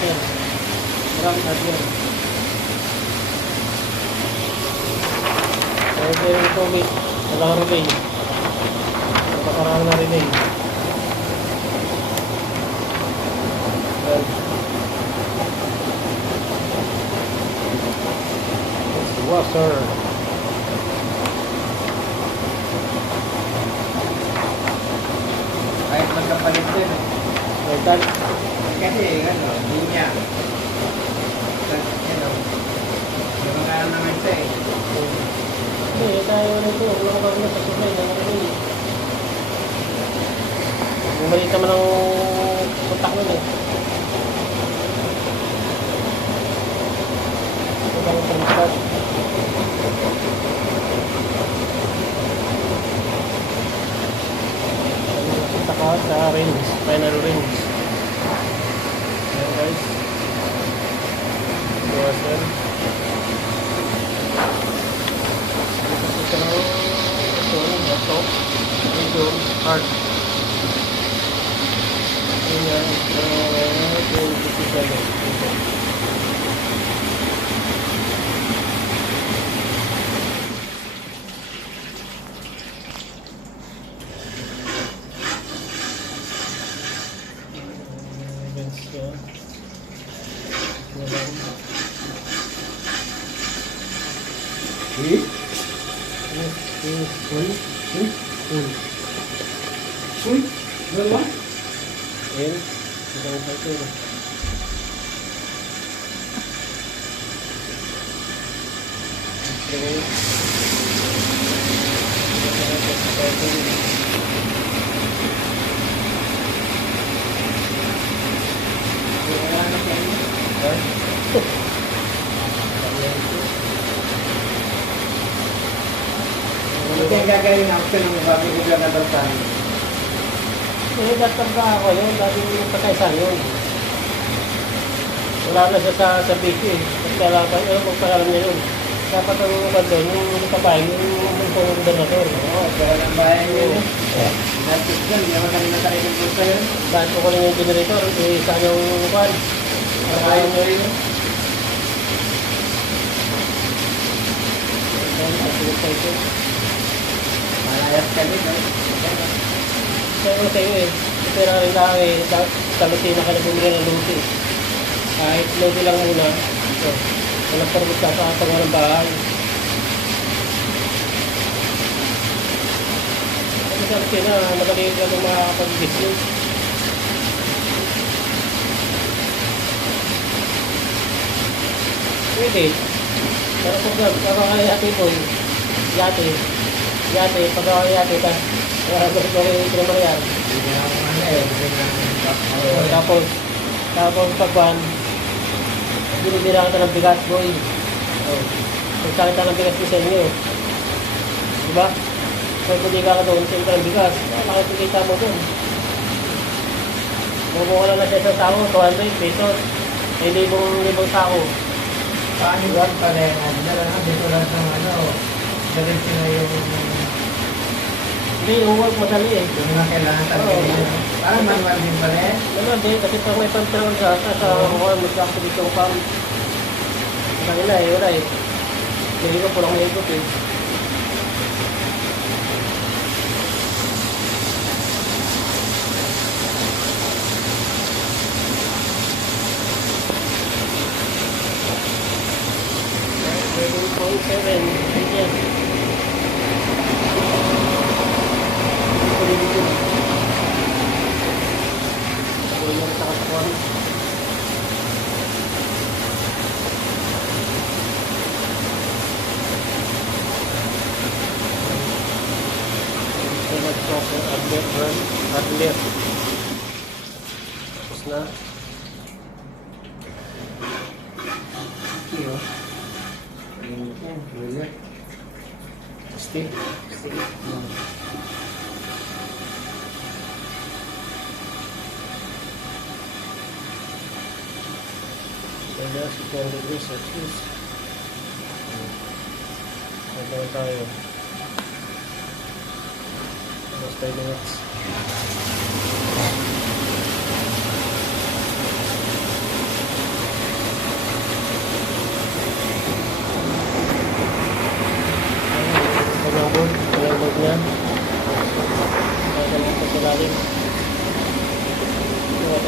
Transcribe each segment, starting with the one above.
washer. Maraming hardware. Kaya din ito ulit. Walang relay. Napakaraan na relay. Washer. Kahit magkapalit din. Total. Kasi, linya. Yung mga naman siya eh. Hindi, tayo na ito. Wala ko na sa supply. Bumalik naman ang kontak nun eh. Ito ba ang thermostat? Saka sa range, final range. Ayan guys. Washer. Ito laptop. Ito, hard. Ayan, ito, 27. Uy, dalawa? Ayan, isang cycle. Ito yung gagawin ng option ng bago bigla na balsan. Eh, datang ako yun, dati yung pataysan yun. Wala na siya sa BC eh. Magpakalam niya yun. Dapat ang doon, yung kabahay, yung muntong donator. Oo, kaya ng bahay yun. Natik yun, hindi naman kami natakit ng bulsa yun. Dahil ko lang yung generator, isa yung pan. Ayaw mo rin. Malayas kami, Kaya ko sa'yo eh. Pero rin lang eh, talutin na ka na bumili ng luti. Kahit luti lang muna. So, walang permit ka sa atang ng bahay. Kasi sabi na, magaling ka nung makakapag-business. Pwede. Pero kung pagkakayate po, yate, pagkakayate ka, gusto ko yung primaryan. Tapos pagkuhan, binibira ka ng bigas, boy. Pagkakit ka ng bigas sa inyo. Diba? Kung hindi ka doon, sa'yo ka ng bigas, makikita mo doon. Mabukuha na siya sa tao, 200 pesos. May libong tao. Paano yun pa rin? Dito lang ng diretso na yung Hindi, yung work madali eh. yung mga kailangan talaga. Parang manual din pa rin. Naman din, kasi pag may pang-travel ka, sa mga mag-activate yung pang kanila eh, wala eh. Hindi ko po lang may ikot eh. Ayan. Hardware. Tapos na. Iyo. Yan. Stick. Kaya si 10 degrees Celsius. Hanggang tayo. Almost 5 minutes.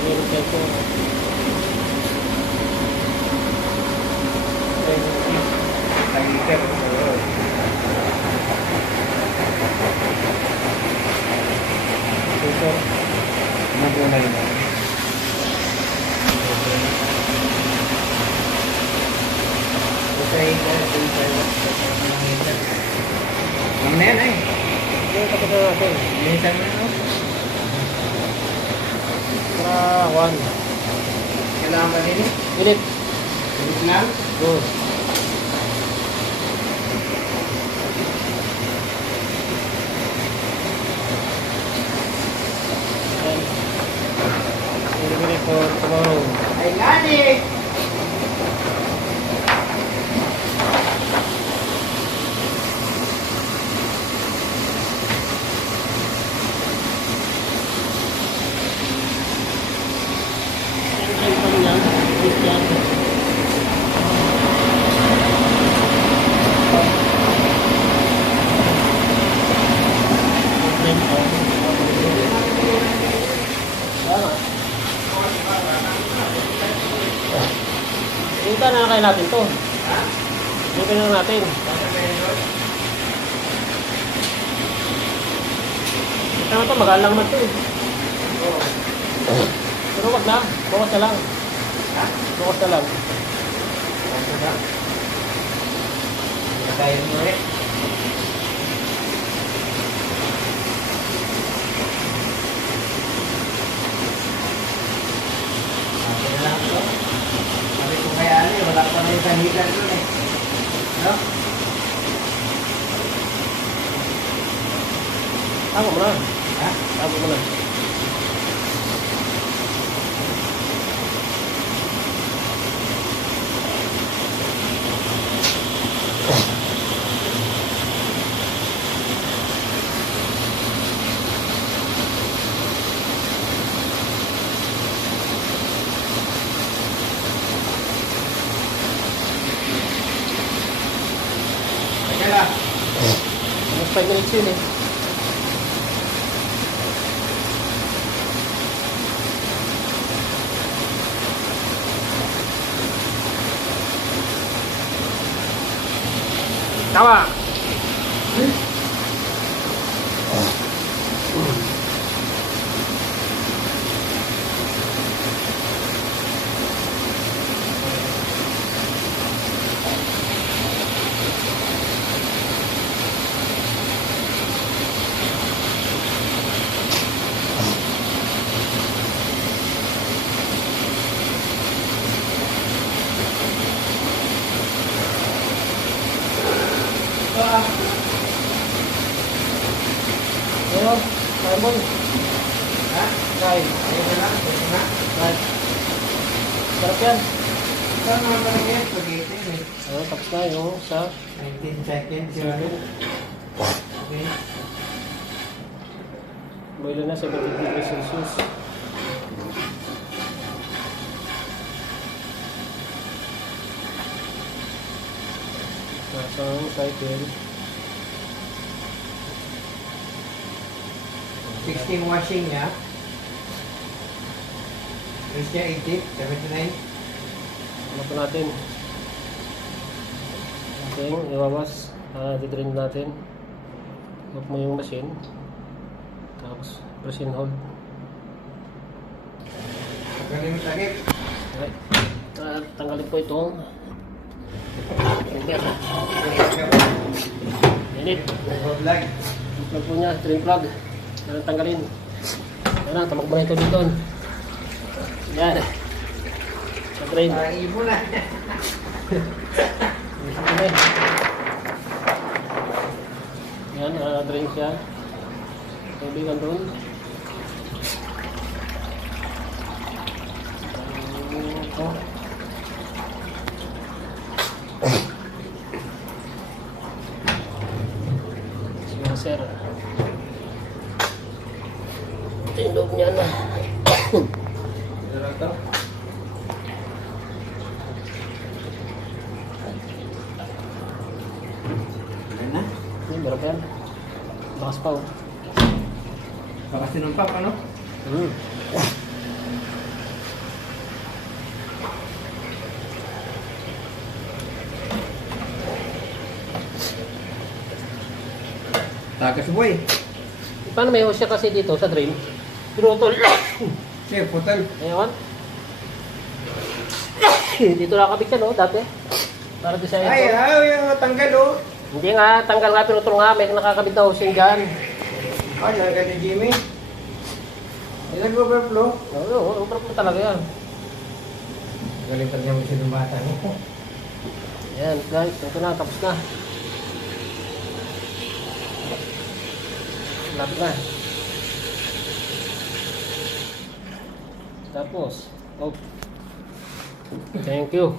sabihin ng cellphone. Tag-liter. Sensor. Nabunay mo. Mamaya na eh. Yung tapos na natin. Minsan na no? Para 1. Kailangan ba din eh? Minute. Bilis lang? Go. Minute for tomorrow. Ay gani! Ang kanya, Christian. Tama. Dito na kaya natin to. Dito na natin. Ito na to, magalang na to eh. Pero wag na, bukas na lang. Bukas na lang. Patayin mo eh. Okay na lang ito. Sabi ko kaya ano eh, wala pa na yung sahigan doon eh. No? Tama mo na. Ha? Tama mo na. Teka lang. Mas 5 minutes yun eh. Tama! Ano? Simon? Ha? Right. Ayun na lang. Ayun na. Right. Sarap yan. Ito naman talaga yan. Spaghetti eh. Tapos na yung sa 19 seconds yun. Okay. boiler na 70 degrees Celsius. Nasa cycle. 16 washing niya. Press niya 80, 79. Ano po natin? Okay, iwawas. Didrain natin. Lock mo yung machine. Tapos, press and hold. Tanggalin mo takip. Okay. Tanggalin po itong filter. Init. Hold lag. Yung plug po niya, drain plug. Yan, tanggalin. Yan na, tamakbo na ito dito. Yan. Sa drain. Ibo na. Yan, drain siya. Tubig doon. Ito. Siya, sir. Ito yung loob niya na. Ito lang to. Ayan na. Meron pa yan. Bakas pa oh. Baka sinumpak ano? Tagas boy. Paano may hose siya kasi dito sa drain? Pinutol. Sige, putol. Ayan. Dito nakakabit yan, no, dati. Para doon sa ito. Ay, yung tanggal oh. Hindi nga, tanggal nga, pinutol nga. May nakakabit na hose yun dyan. Ay, nalagay ni Jimmy. Nag-overflow. Oo, overflow talaga yan. Galing talaga mo siya ng bata niya. Ayan, guys, ito na, tapos na. Lapit na. Tapos, oh. Thank you.